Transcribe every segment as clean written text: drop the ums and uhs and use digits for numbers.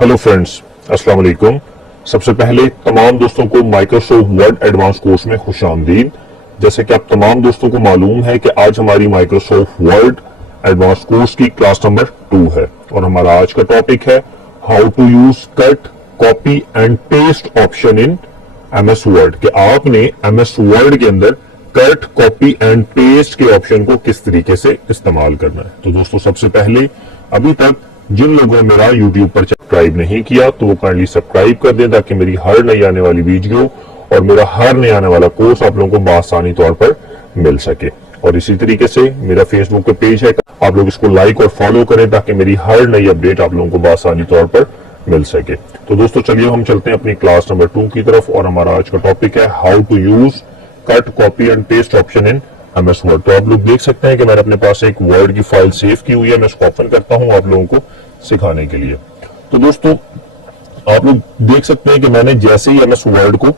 Hello friends, अस्सलाम वालेकुम। सबसे पहले तमाम दोस्तों को माइक्रोसॉफ्ट वर्ड एडवांस कोर्स में खुशामदीद। जैसे कि आप तमाम दोस्तों को मालूम है कि आज हमारी माइक्रोसॉफ्ट वर्ड एडवांस कोर्स की क्लास नंबर 2 है और हमारा आज का टॉपिक है how to use cut copy and paste option in MS Word. कि आपने एमएस वर्ड के अंदर कट कॉपी एंड पेस्ट के ऑप्शन को किस तरीके से इस्तेमाल करना है। तो दोस्तों, सबसे पहले अभी तक जिन लोगों ने मेरा YouTube पर सब्सक्राइब नहीं किया तो वो काइंडली सब्सक्राइब कर दें ताकि मेरी हर नई आने वाली वीडियो और मेरा हर नया आने वाला कोर्स आप लोगों को बआसानी तौर पर मिल सके। और इसी तरीके से मेरा फेसबुक पे पेज है, आप लोग इसको लाइक और फॉलो करें ताकि मेरी हर नई अपडेट आप लोगों को बआसानी तौर पर मिल सके। तो दोस्तों, चलिए हम चलते हैं अपनी क्लास नंबर 2 की तरफ और हमारा आज का टॉपिक है how to use cut copy and paste option in MS Word. तो आप लोग देख सकते हैं कि मैंने अपने पास एक वर्ड की फाइल सेव की हुई है। मैं इसको ओपन करता हूं आप लोगों को सिखाने के लिए। तो दोस्तों, आप लोग देख सकते हैं कि मैंने जैसे ही एमएस वर्ड को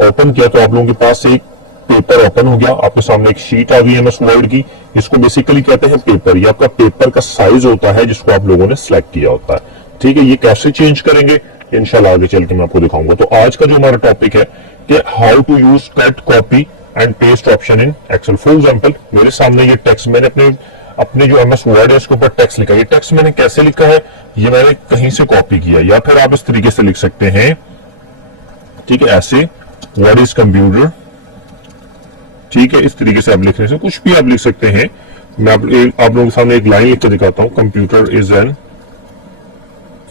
ओपन किया तो आप लोगों के पास एक पेपर ओपन हो गया। आपके सामने एक शीट आ गई एमएस वर्ड की। इसको बेसिकली कहते हैं पेपर। ये आपका पेपर का साइज होता है जिसको आप लोगों ने सिलेक्ट किया होता है। ठीक है, ये कैसे चेंज करेंगे इंशाल्लाह आगे चल के मैं आपको दिखाऊंगा। तो आज का जो हमारा टॉपिक है कि how to use cut copy and paste option in Excel. For example, मेरे सामने ये टेक्स्ट मैंने अपने जो एमएस वर्ड है इसके ऊपर टेक्स्ट लिखा है। ये टेक्स्ट मैंने कैसे लिखा है, ये मैंने कहीं से कॉपी किया, या फिर आप इस तरीके से लिख सकते हैं। ठीक है, ऐसे व्हाट इज कंप्यूटर। ठीक है, इस तरीके से आप लिखने से कुछ भी आप लिख सकते हैं। मैं आप लोगों के सामने एक लाइन लिख के दिखाता हूं। Computer is an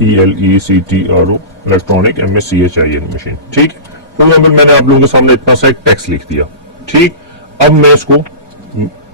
ELECTRO electronic MACHIN machine. ठीक है, फॉर एग्जाम्पल मैंने आप लोगों के सामने इतना सा एक टेक्स्ट लिख दिया। ठीक, अब मैं इसको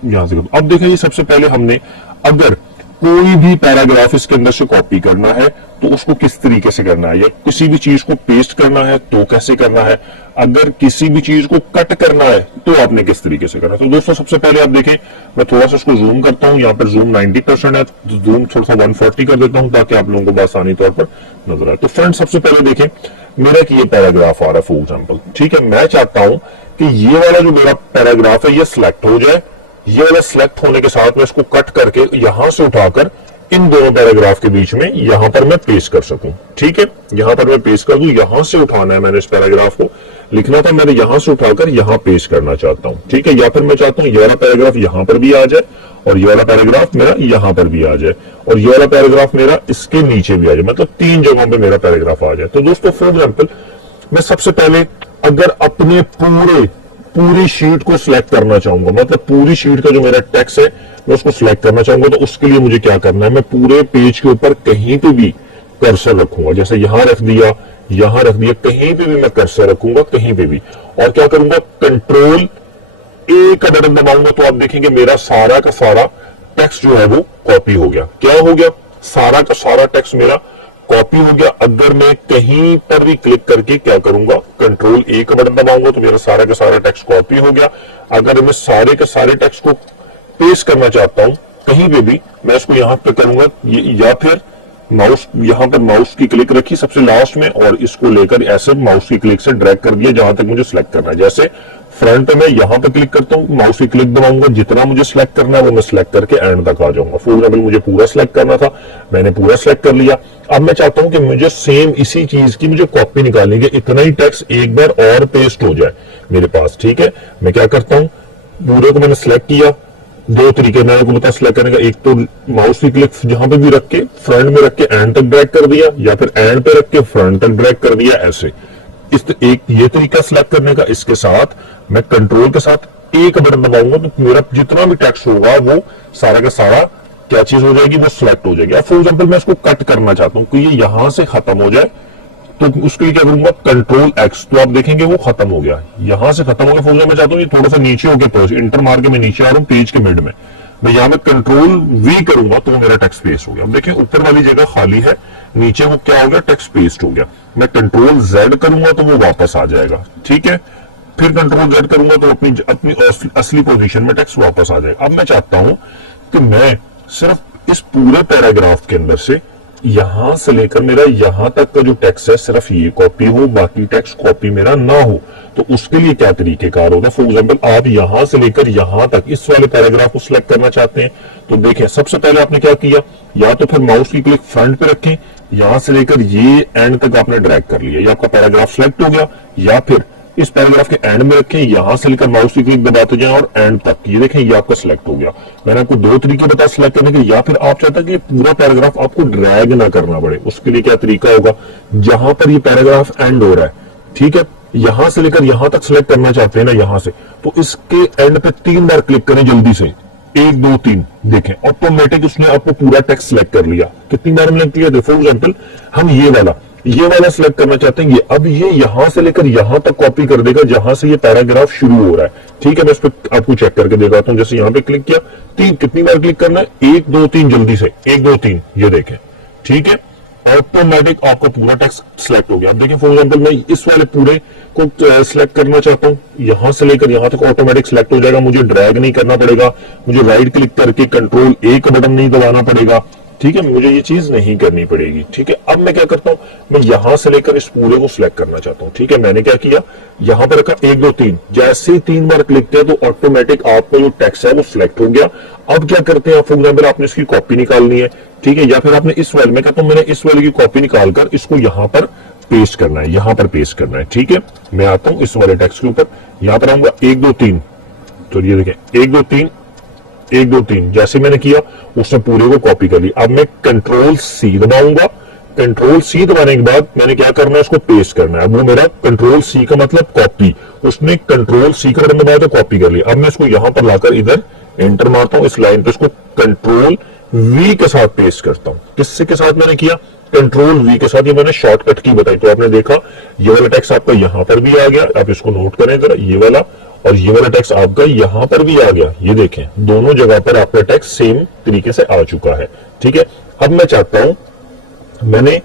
यहां से अब देखें, ये सबसे पहले हमने अगर कोई भी पैराग्राफ इसके अंदर से कॉपी करना है तो उसको किस तरीके से करना है, या किसी भी चीज को पेस्ट करना है तो कैसे करना है, अगर किसी भी चीज को कट करना है तो आपने किस तरीके से करना है। तो दोस्तों, सबसे पहले आप देखें, मैं थोड़ा सा इसको जूम करता हूं। यहाँ पर जूम 90% है तो जूम थोड़ा सा 140 कर देता हूं ताकि आप लोगों को आसानी तौर पर नजर आए। तो फ्रेंड, सबसे पहले देखें मेरा कि ये पैराग्राफ आ रहा है फॉर एग्जाम्पल। ठीक है, मैं चाहता हूं कि ये वाला जो मेरा पैराग्राफ है ये सिलेक्ट हो जाए। ये वाला सिलेक्ट होने के साथ मैं इसको कट करके यहां से उठाकर इन दोनों पैराग्राफ के बीच में यहां पर मैं पेस्ट कर सकूं। ठीक है, यहां पर मैं पेस्ट कर दूं। यहां से उठाना है मैंने इस पैराग्राफ को, लिखना था मैंने, यहां से उठाकर यहां पेस्ट करना चाहता हूं। ठीक है, या फिर मैं चाहता हूं ये वाला पैराग्राफ यहां पर भी आ जाए और ये वाला पैराग्राफ मेरा यहां पर भी आ जाए और ये वाला पैराग्राफ मेरा इसके नीचे भी आ जाए, मतलब 3 जगहों पर मेरा पैराग्राफ आ जाए। तो दोस्तों, फॉर एग्जाम्पल मैं सबसे पहले अगर अपने पूरी शीट को सिलेक्ट करना चाहूंगा, मतलब पूरी शीट का जो मेरा टेक्स्ट है मैं उसको सिलेक्ट करना चाहूंगा, तो उसके लिए मुझे क्या करना है, मैं पूरे पेज के ऊपर कहीं पे भी कर्सर रखूंगा। जैसे यहां रख दिया, यहां रख दिया, कहीं पे भी मैं कर्सर रखूंगा, कहीं पे भी। और क्या करूंगा, कंट्रोल A का बटन दबाऊंगा तो आप देखेंगे मेरा सारा का सारा टेक्स्ट जो है वो कॉपी हो गया। क्या हो गया, सारा का सारा टेक्स्ट मेरा कॉपी हो गया। अगर मैं कहीं पर भी क्लिक करके क्या करूंगा, कंट्रोल A का बटन दबाऊंगा तो मेरा सारा का सारा टेक्स्ट कॉपी हो गया। अगर मैं सारे के सारे टेक्स्ट को पेस्ट करना चाहता हूं कहीं पे भी, मैं इसको यहां पे करूंगा, या फिर माउस, यहां पर माउस की क्लिक रखी सबसे लास्ट में और इसको लेकर ऐसे माउस की क्लिक से ड्रैग कर दिया जहां तक मुझे सिलेक्ट करना है। जैसे फ्रंट में यहां पर क्लिक करता हूं, माउस की क्लिक दबाऊंगा, जितना मुझे सिलेक्ट करना है वो मैं सिलेक्ट करके एंड तक आ जाऊंगा। फॉर एग्जाम्पल मुझे पूरा सिलेक्ट करना था, मैंने पूरा सिलेक्ट कर लिया। अब मैं चाहता हूं कि मुझे सेम इसी चीज की मुझे कॉपी निकालनी है, इतना ही टेक्स्ट एक बार और पेस्ट हो जाए मेरे पास। ठीक है, मैं क्या करता हूं, पूरे को मैंने सिलेक्ट किया। 2 तरीके मैंने आपको बताया सिलेक्ट करने का, एक तो माउस की क्लिक जहां पे भी रख के फ्रंट में रख के एंड तक ड्रैग कर दिया, या फिर एंड पे रख के फ्रंट तक ड्रैग कर दिया, ऐसे। एक ये तरीका सिलेक्ट करने का। इसके साथ मैं कंट्रोल के साथ A का बटन दबाऊंगा तो मेरा जितना भी टेक्स्ट होगा वो सारा का सारा क्या चीज हो जाएगी, वो सिलेक्ट हो जाएगी। अब फॉर एग्जाम्पल मैं इसको कट करना चाहता हूं कि ये यहां से खत्म हो जाए, तो उसके लिए क्या करूंगा, कंट्रोल X, तो आप देखेंगे वो खत्म हो गया, यहां से खत्म हो गया। फॉर एग्जाम्पल मैं चाहता हूं ये थोड़ा सा नीचे होकर पहुंच, इंटर मार के मैं नीचे आ रहा हूं पेज के मिड में, मैं यहां में कंट्रोल V करूंगा तो मेरा टेक्स्ट पेस्ट हो गया। अब देखिए ऊपर वाली जगह खाली है, नीचे वो क्या हो गया, टेक्स्ट पेस्ट हो गया। मैं कंट्रोल Z करूंगा तो वो वापस आ जाएगा। ठीक है, फिर कंट्रोल Z करूंगा तो अपनी असली पोजीशन में टेक्स्ट वापस आ जाएगा। अब मैं चाहता हूं कि मैं सिर्फ इस पूरे पैराग्राफ के अंदर से यहां से लेकर मेरा यहां तक का जो टेक्स्ट है सिर्फ ये कॉपी हो, बाकी टेक्स्ट कॉपी मेरा ना हो। तो उसके लिए क्या तरीकेकार होगा, फॉर एग्जाम्पल आप यहां से लेकर यहां तक इस वाले पैराग्राफ को सिलेक्ट करना चाहते हैं तो देखें सबसे पहले आपने क्या किया, या तो फिर माउस की क्लिक फ्रंट पे रखें यहां से लेकर ये एंड तक आपने ड्रैग कर लिया, ये आपका पैराग्राफ सिलेक्ट हो गया। या फिर इस पैराग्राफ के एंड में रखें, यहां से लेकर माउस की क्लिक दबाते जाएं और एंड तक, ये देखें ये आपका सिलेक्ट हो गया। मैंने आपको दो तरीके बताया सिलेक्ट करने के। या फिर आप चाहते हैं कि पूरा पैराग्राफ आपको ड्रैग ना करना पड़े, उसके लिए क्या तरीका होगा, जहां पर ये पैराग्राफ एंड हो रहा है, ठीक है, यहां से लेकर यहां तक सिलेक्ट करना चाहते हैं ना, यहां से, तो इसके एंड पे 3 बार क्लिक करें जल्दी से, 1 2 3, देखें ऑटोमेटिक उसने आपको पूरा टेक्स्ट सिलेक्ट कर लिया। कितनी बार हमने किया, देखो फॉर एग्जांपल हम ये वाला सिलेक्ट करना चाहते हैं, ये अब ये यहां से लेकर यहां तक कॉपी कर देगा जहां से ये पैराग्राफ शुरू हो रहा है। ठीक है, मैं इस पर आपको चेक करके दिखाता हूं। जैसे यहां पे क्लिक किया, 3 कितनी बार क्लिक करना है, 1 2 3, जल्दी से 1 2 3, ये देखें, ठीक है, ऑटोमेटिक आपका पूरा टेक्स्ट सिलेक्ट हो गया। अब देखिए फॉर एग्जांपल मैं इस वाले पूरे को सिलेक्ट करना चाहता हूं, यहां से लेकर यहां तक ऑटोमेटिक सिलेक्ट हो जाएगा, मुझे ड्रैग नहीं करना पड़ेगा, मुझे राइट क्लिक करके कंट्रोल ए का बटन नहीं दबाना पड़ेगा। ठीक है, मुझे ये चीज नहीं करनी पड़ेगी। ठीक है, अब मैं क्या करता हूं, मैं यहां से लेकर इस पूरे को सिलेक्ट करना चाहता हूं। ठीक है, मैंने क्या किया, यहां पर रखा 1 2 3, जैसे ही 3 बार क्लिक किया तो ऑटोमेटिक आपका जो टेक्स्ट है वो सिलेक्ट हो गया। अब क्या करते हैं, फॉर एग्जाम्पल आपने इसकी कॉपी निकालनी है, ठीक है, या फिर आपने इस वाले में कहता हूं मैंने इस वाले की कॉपी निकालकर इसको यहां पर पेस्ट करना है, यहां पर पेस्ट करना है। ठीक है, मैं आता हूं इस वाले टेक्स्ट के ऊपर, यहां पर आऊंगा 1 2 3, तो ये देखें 1 2 3 1 2 3, जैसे मैंने किया उसने पूरे को कॉपी कर लिया। अब मैं कंट्रोल सी दबाऊंगा, कंट्रोल सी दबाने के बाद मैंने क्या करना है, इसको पेस्ट करना है। अब वो मेरा कंट्रोल सी का मतलब कॉपी, उसने कंट्रोल सी का बटन दबाया तो कॉपी कर लिया। अब मैं इसको यहां पर लाकर इधर एंटर मारता हूं, इस लाइन पे इसको कंट्रोल वी के साथ पेस्ट करता हूं। किससे के साथ मैंने किया, कंट्रोल वी के साथ। ये मैंने शॉर्टकट की बताई, तो आपने देखा ये वाला टेक्स्ट आपका यहां पर भी आ गया। आप इसको नोट करें जरा, ये वाला और ये वाला टेक्स्ट आपका यहां पर भी आ गया। ये देखें दोनों जगह पर आपका टेक्स्ट सेम तरीके से आ चुका है। ठीक है, अब मैं चाहता हूं, मैंने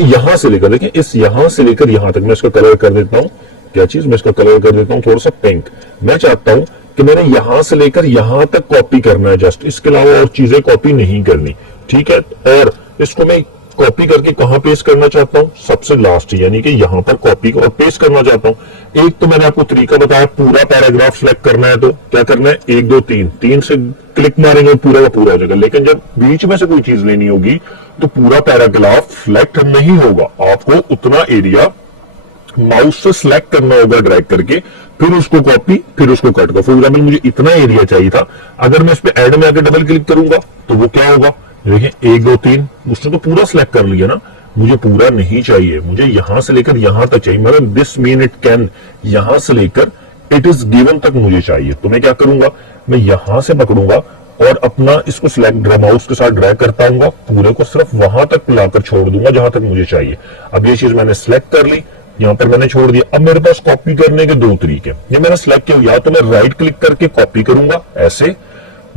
यहां से लेकर, देखें इस यहां से लेकर यहां तक मैं इसका कलर कर देता हूं, क्या चीज, मैं इसका कलर कर देता हूं थोड़ा सा पिंक। मैं चाहता हूं कि मैंने यहां से लेकर यहां तक कॉपी करना है जस्ट, इसके अलावा और चीजें कॉपी नहीं करनी। ठीक है, और इसको मैं कॉपी करके कहां पेस्ट करना चाहता हूं, सबसे लास्ट, यानी कि यहां पर कॉपी और पेस्ट करना चाहता हूं। एक तो मैंने आपको तरीका बताया, पूरा पैराग्राफ सिलेक्ट करना है तो क्या करना है, 1 2 3, 3 से क्लिक मारेंगे पूरा का पूरा हो जाएगा। लेकिन जब बीच में से कोई चीज लेनी होगी तो पूरा पैराग्राफ सिलेक्ट नहीं होगा, आपको उतना एरिया माउस से सिलेक्ट करना होगा ड्रैग करके, फिर उसको कॉपी, फिर उसको कट कर। फॉर एग्जाम्पल मुझे इतना एरिया चाहिए था, अगर मैं इस पे ऐड में आकर डबल क्लिक करूंगा तो वो क्या होगा, देखिए 1 2 3, उसने तो पूरा सिलेक्ट कर लिया ना, मुझे पूरा नहीं चाहिए, मुझे यहां से लेकर यहां तक चाहिए, मतलब दिस मीन इट कैन, यहां से लेकर इट इज गिवन तक मुझे चाहिए। तो मैं क्या करूंगा, मैं यहां से पकड़ूंगा और अपना इसको सिलेक्ट माउस के साथ ड्रैग करता हूँ, पूरे को सिर्फ वहां तक लाकर छोड़ दूंगा जहां तक मुझे चाहिए। अब ये चीज मैंने सिलेक्ट कर ली, यहां पर मैंने छोड़ दिया। अब मेरे पास कॉपी करने के 2 तरीके, ये मैंने सिलेक्ट किया, या तो मैं राइट क्लिक करके कॉपी करूंगा ऐसे,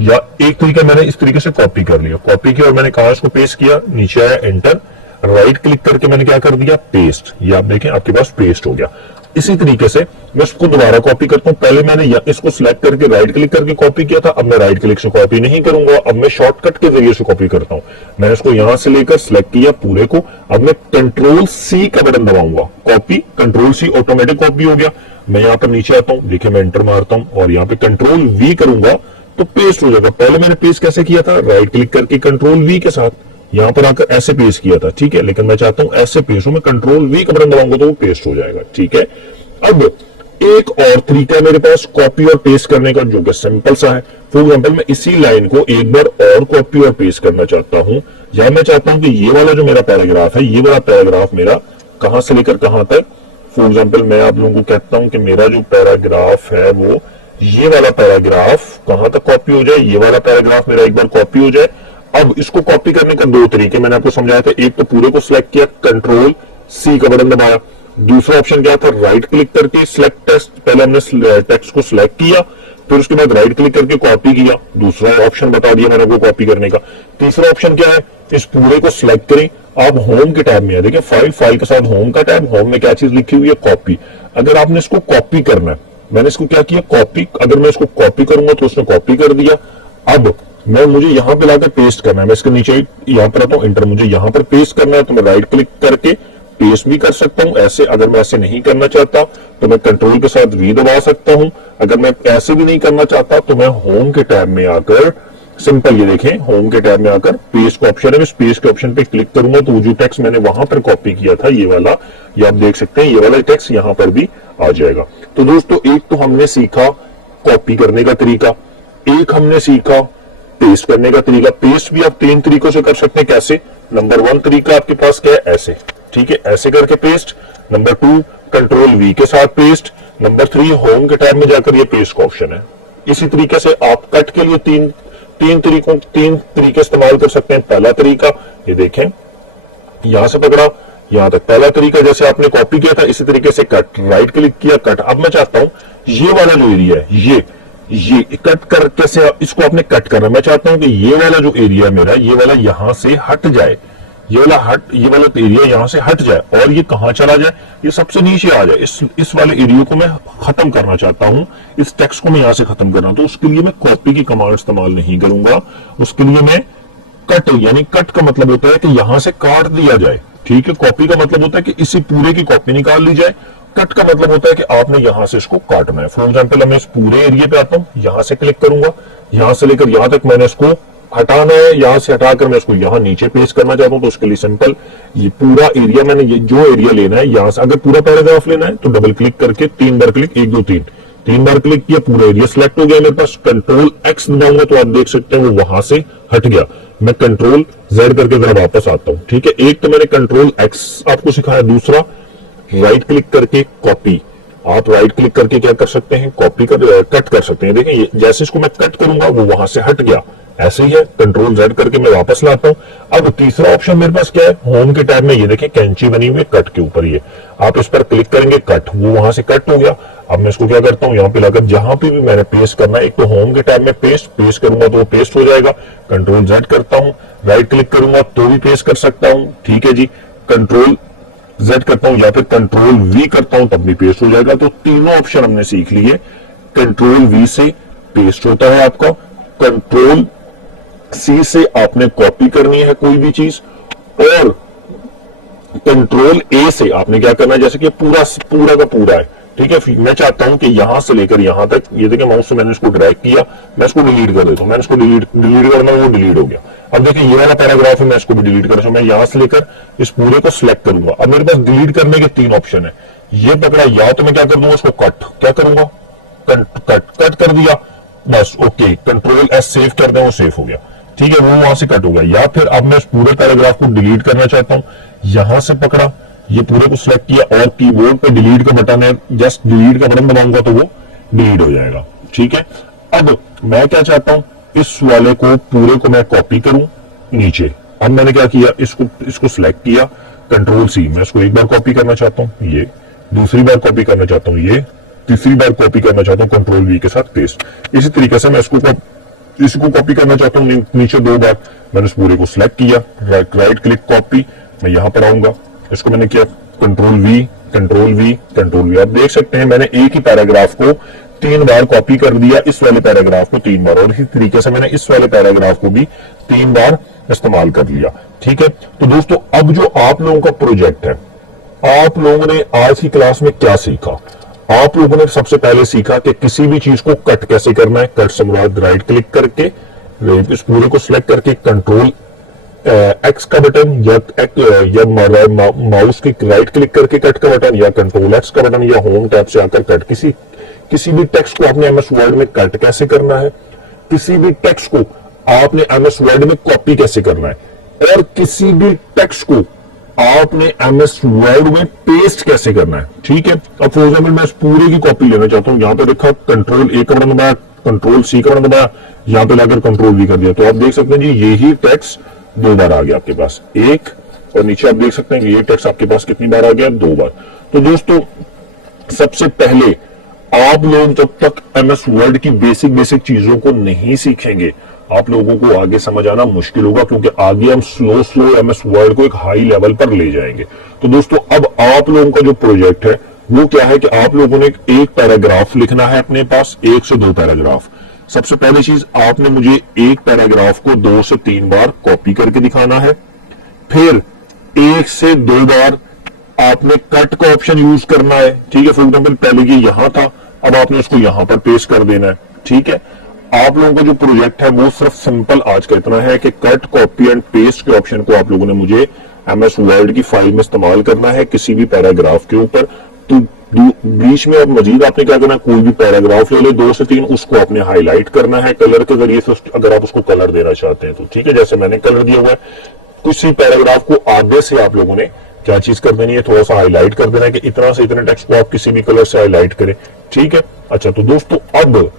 या एक तरीका मैंने इस तरीके से कॉपी कर लिया, कॉपी किया और मैंने कहा इसको पेस्ट किया, नीचे आया एंटर, राइट क्लिक करके मैंने क्या कर दिया, पेस्ट। ये आप देखें आपके पास पेस्ट हो गया। इसी तरीके से मैं इसको दोबारा कॉपी करता हूं, पहले मैंने इसको सिलेक्ट करके राइट क्लिक करके कॉपी किया था, अब मैं राइट क्लिक से कॉपी नहीं करूंगा, अब मैं शॉर्टकट के जरिए से कॉपी करता हूं। मैंने इसको यहां से लेकर सिलेक्ट किया पूरे को, अब मैं कंट्रोल सी का बटन दबाऊंगा, copy, control C, automatic copy हो गया। मैं यहां पर नीचे आता हूं, देखिए मैं एंटर मारता हूं और यहां पे कंट्रोल वी करूंगा तो पेस्ट हो जाएगा। पहले मैंने पेस्ट कैसे किया था, राइट क्लिक करके कंट्रोल वी के साथ, यहां पर आकर ऐसे पेस्ट किया था। ठीक है, लेकिन मैं चाहता हूं ऐसे पेस्ट हो, मैं कंट्रोल वी का बटन दबाऊंगा तो वो पेस्ट हो जाएगा। ठीक है, अब एक और तरीका है मेरे पास कॉपी और पेस्ट करने का, जो कि सिंपल सा है। फॉर एग्जाम्पल मैं इसी लाइन को एक बार और कॉपी और पेस्ट करना चाहता हूं, या मैं चाहता हूं कि ये वाला जो मेरा पैराग्राफ है, ये वाला पैराग्राफ मेरा कहां से लेकर कहां तक, फॉर एग्जाम्पल मैं आप लोगों को कहता हूं कि मेरा जो पैराग्राफ है वो ये वाला पैराग्राफ कहां तक कॉपी हो जाए, ये वाला पैराग्राफ मेरा एक बार कॉपी हो जाए। अब इसको कॉपी करने का 2 तरीके मैंने आपको समझाया था, एक तो पूरे को सिलेक्ट किया, कंट्रोल सी का बटन दबाया, दूसरा ऑप्शन क्या था, राइट क्लिक करके सिलेक्ट टेक्स्ट, पहले हमने टेक्स्ट को सिलेक्ट किया, फिर उसके बाद राइट क्लिक करके कॉपी किया, दूसरा ऑप्शन बता दिया मैंने आपको कॉपी करने का। तीसरा ऑप्शन क्या है, इस पूरे को सिलेक्ट करें, आप होम के टैब में है, देखिए फाइल के साथ होम का टैब, होम में क्या चीज लिखी हुई है, कॉपी। अगर आपने इसको कॉपी करना है, मैंने इसको क्या किया, कॉपी, अगर मैं इसको कॉपी करूंगा तो उसने कॉपी कर दिया। अब मुझे यहां पे लाकर पेस्ट करना है, मैं इसके नीचे यहां पर आता हूं एंटर, मुझे यहां पर पेस्ट करना है तो मैं राइट क्लिक करके पेस्ट भी कर सकता हूं ऐसे। अगर मैं ऐसे नहीं करना चाहता तो मैं कंट्रोल के साथ वी दबा सकता हूं। अगर मैं ऐसे भी नहीं करना चाहता तो मैं होम के टैब में आकर सिंपल, ये देखें होम के टैब में आकर पेस्ट का ऑप्शन है, इस पेस्ट के ऑप्शन पे क्लिक करूंगा तो जो टेक्स्ट मैंने वहां पर कॉपी किया था ये वाला, ये आप देख सकते हैं, ये वाला टेक्स्ट यहां पर भी आ जाएगा। तो दोस्तों एक तो हमने सीखा कॉपी करने का तरीका, एक हमने सीखा पेस्ट करने का तरीका। पेस्ट भी आप 3 तरीकों से कर सकते हैं। कैसे? नंबर 1 तरीका आपके पास क्या है, ऐसे, ठीक है, ऐसे करके पेस्ट। नंबर 2 कंट्रोल वी के साथ पेस्ट। नंबर 3 होम के टैब में जाकर ये पेस्ट का ऑप्शन है। इसी तरीके से आप कट के लिए तीन तरीके इस्तेमाल कर सकते हैं। पहला तरीका ये देखें, यहां से पकड़ा यहां तक, पहला तरीका जैसे आपने कॉपी किया था इसी तरीके से कट, राइट क्लिक किया कट। अब मैं चाहता हूं ये वाला जो एरिया है ये कट कर, कैसे इसको आपने कट करना, मैं चाहता हूं कि ये वाला जो एरिया मेरा, ये वाला यहां से हट जाए, ये वाला एरिया यहां से हट जाए और ये कहां चला जाए, ये सबसे नीचे आ जाए। इस वाले एरिया को मैं खत्म करना चाहता हूं, इस टेक्स्ट को मैं यहां से खत्म करना, तो उसके लिए मैं कॉपी की कमांड इस्तेमाल नहीं करूंगा, उसके लिए मैं कट, यानी कट का मतलब होता है कि यहां से काट दिया जाए, ठीक है। कॉपी का मतलब होता है कि इसी पूरे की कॉपी निकाल ली जाए। कट का मतलब होता है कि आपने यहां से इसको काटना है। फॉर एग्जाम्पल मैं इस पूरे एरिया पे आता हूं, यहां से क्लिक करूंगा, यहां से लेकर यहां तक मैंने इसको हटाना है, यहां से हटाकर मैं इसको यहां नीचे पेस्ट करना चाहता हूं, तो उसके लिए सिंपल, ये पूरा एरिया मैंने ये जो एरिया लेना है यहां से, अगर पूरा पैराग्राफ लेना है तो डबल क्लिक करके 3 बार क्लिक, 1 2 3 बार क्लिक किया, पूरा एरिया सिलेक्ट हो गया मेरे पास। कंट्रोल एक्स दबाऊंगा तो आप देख सकते हैं वो वहां से हट गया। मैं कंट्रोल जेड करके जरा वापस आता हूं, ठीक है। एक तो मैंने कंट्रोल एक्स आपको सिखाया, दूसरा राइट क्लिक करके कॉपी, आप राइट क्लिक करके क्या कर सकते हैं, कॉपी कर कट कर सकते हैं। देखिए जैसे इसको मैं कट करूंगा वो वहां से हट गया, ऐसे ही है। कंट्रोल जेड करके मैं वापस लाता हूं। अब तीसरा ऑप्शन मेरे पास क्या है, होम के टैब में ये देखिए कैंची बनी हुई है कट के ऊपर, ये आप इस पर क्लिक करेंगे कट, वो वहां से कट हो गया। अब मैं इसको क्या करता हूं, यहां पे लाकर जहां पे भी मैंने पेस्ट करना है, एक तो होम के टैब में पेस्ट करूंगा तो वो पेस्ट हो जाएगा। कंट्रोल जेड करता हूं, राइट क्लिक करूंगा तो भी पेस्ट कर सकता हूं, ठीक है जी। कंट्रोल जेड करता हूं या फिर कंट्रोल वी करता हूं तब भी पेस्ट हो जाएगा। तो तीनों ऑप्शन हमने सीख लिए। कंट्रोल वी से पेस्ट होता है आपका, कंट्रोल सी से आपने कॉपी करनी है कोई भी चीज, और कंट्रोल ए से आपने क्या करना है, जैसे कि पूरा का पूरा है, ठीक है। मैं चाहता हूं कि यहां से लेकर यहां तक, ये देखिए माउस से मैंने इसको ड्रैग किया, मैं इसको डिलीट कर देता हूं, मैंने इसको डिलीट करना, वो डिलीट हो गया। अब देखिए ये वाला पैराग्राफ है, मैं इसको भी डिलीट कर, मैं यहां से लेकर इस पूरे को सिलेक्ट करूंगा। अब मेरे पास डिलीट करने के 3 ऑप्शन है, ये पकड़ा, या तो मैं क्या कर दूंगा, उसको कट, क्या करूंगा, कट कर दिया, बस ओके। कंट्रोल एस सेव कर दें, वो सेव हो गया, ठीक है, वो वहां से कट हो गया। या फिर अब मैं इस पूरे पैराग्राफ को डिलीट करना चाहता हूं, यहां से पकड़ा, ये पूरे को सिलेक्ट किया और कीबोर्ड पे डिलीट का बटन है, जस्ट डिलीट का बटन दबाऊंगा तो वो डिलीट हो जाएगा, ठीक है। अब मैं क्या चाहता हूं, इस वाले को पूरे को मैं कॉपी करूं नीचे। अब मैंने क्या किया, इसको सिलेक्ट किया, कंट्रोल सी, मैं इसको एक बार कॉपी करना चाहता हूं, ये दूसरी बार कॉपी करना चाहता हूं, ये तीसरी बार कॉपी करना चाहता हूं, कंट्रोल वी के साथ पेस्ट। इसी तरीके से मैं इसको कॉपी करना चाहता हूं नीचे 2 बार, मैंने इस पूरे को सिलेक्ट किया, राइट क्लिक कॉपी, मैं यहां पर आऊंगा, इसको मैंने किया control we, control we, control we. आप देख सकते हैं मैंने एक ही पैराग्राफ को 3 बार कॉपी कर दिया, इस वाले पैराग्राफ को 3 बार, और इसी तरीके से मैंने इस वाले पैराग्राफ को भी 3 बार इस्तेमाल कर लिया, ठीक है। तो दोस्तों अब जो आप लोगों का प्रोजेक्ट है, आप लोगों ने आज की क्लास में क्या सीखा, आप लोगों ने सबसे पहले सीखा कि किसी भी चीज को कट कैसे करना है। कट से मुराद राइट क्लिक करके इस पूरे को सिलेक्ट करके कंट्रोल एक्स का बटन या माउस की राइट क्लिक करके कट का बटन, या कंट्रोल एक्स का बटन, या होम टैब से आकर कट। किसी भी टेक्स्ट को आपने एमएस वर्ड में कट कैसे करना है, किसी भी टेक्स्ट को आपने एमएस वर्ड में कॉपी कैसे करना है, और किसी भी टेक्स्ट को आपने एमएस वर्ड में पेस्ट कैसे करना है, ठीक है। अब फॉर एग्जाम्पल मैं इस पूरे की कॉपी लेना चाहता हूं, यहां पे देखा कंट्रोल ए का बटन दबाया, कंट्रोल सी का बटन दबाया, यहां पे लाकर कंट्रोल वी कर दिया, तो आप देख सकते हैं जी यही टेक्स्ट 2 बार आ गया आपके पास, एक, और नीचे आप देख सकते हैं कि ये टेक्स्ट आपके पास कितनी बार आ गया, 2 बार। तो दोस्तों सबसे पहले आप लोग जब तक एमएस वर्ड की बेसिक चीजों को नहीं सीखेंगे, आप लोगों को आगे समझ आना मुश्किल होगा, क्योंकि आगे हम स्लो एमएस वर्ड को एक हाई लेवल पर ले जाएंगे। तो दोस्तों अब आप लोगों का जो प्रोजेक्ट है वो क्या है कि आप लोगों ने एक पैराग्राफ लिखना है अपने पास, 1 से 2 पैराग्राफ। सबसे पहली चीज, आपने मुझे एक पैराग्राफ को 2 से 3 बार कॉपी करके दिखाना है, फिर 1 से 2 बार आपने कट का ऑप्शन यूज करना है, ठीक है। फॉर एग्जाम्पल पहले ये यहां था, अब आपने उसको यहां पर पेस्ट कर देना है, ठीक है। आप लोगों का जो प्रोजेक्ट है वो सिर्फ सिंपल आज का इतना है कि कट कॉपी एंड पेस्ट के ऑप्शन को आप लोगों ने मुझे एमएस वर्ड की फाइल में इस्तेमाल करना है किसी भी पैराग्राफ के ऊपर। तो बीच में अब मजीद आपने क्या करना है, कोई भी पैराग्राफ ले ले 2 से 3, उसको आपने हाईलाइट करना है कलर के जरिए से, अगर आप उसको कलर देना चाहते हैं तो ठीक है, जैसे मैंने कलर दिया हुआ है। किसी पैराग्राफ को आगे से आप लोगों ने क्या चीज कर देनी है, थोड़ा सा हाईलाइट कर देना है कि इतना से इतने टेक्स्ट को आप किसी भी कलर से हाईलाइट करें, ठीक है। अच्छा, तो दोस्तों अब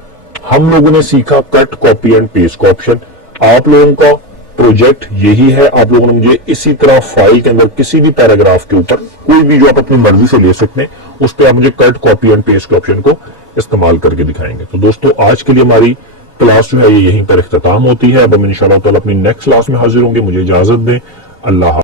हम लोगों ने सीखा कट कॉपी एंड पेस्ट का ऑप्शन। आप लोगों का प्रोजेक्ट यही है, आप लोगों ने मुझे इसी तरह फाइल के अंदर किसी भी पैराग्राफ के ऊपर कोई भी जो आप अपनी मर्जी से ले सकते हैं, उस पर आप मुझे कट कॉपी एंड पेस्ट के ऑप्शन को इस्तेमाल करके दिखाएंगे। तो दोस्तों आज के लिए हमारी क्लास जो है ये यहीं पर इख्तिताम होती है। अब हम इंशाअल्लाह ताला अपनी नेक्स्ट क्लास में हाजिर होंगे। मुझे इजाजत दें। अल्लाह।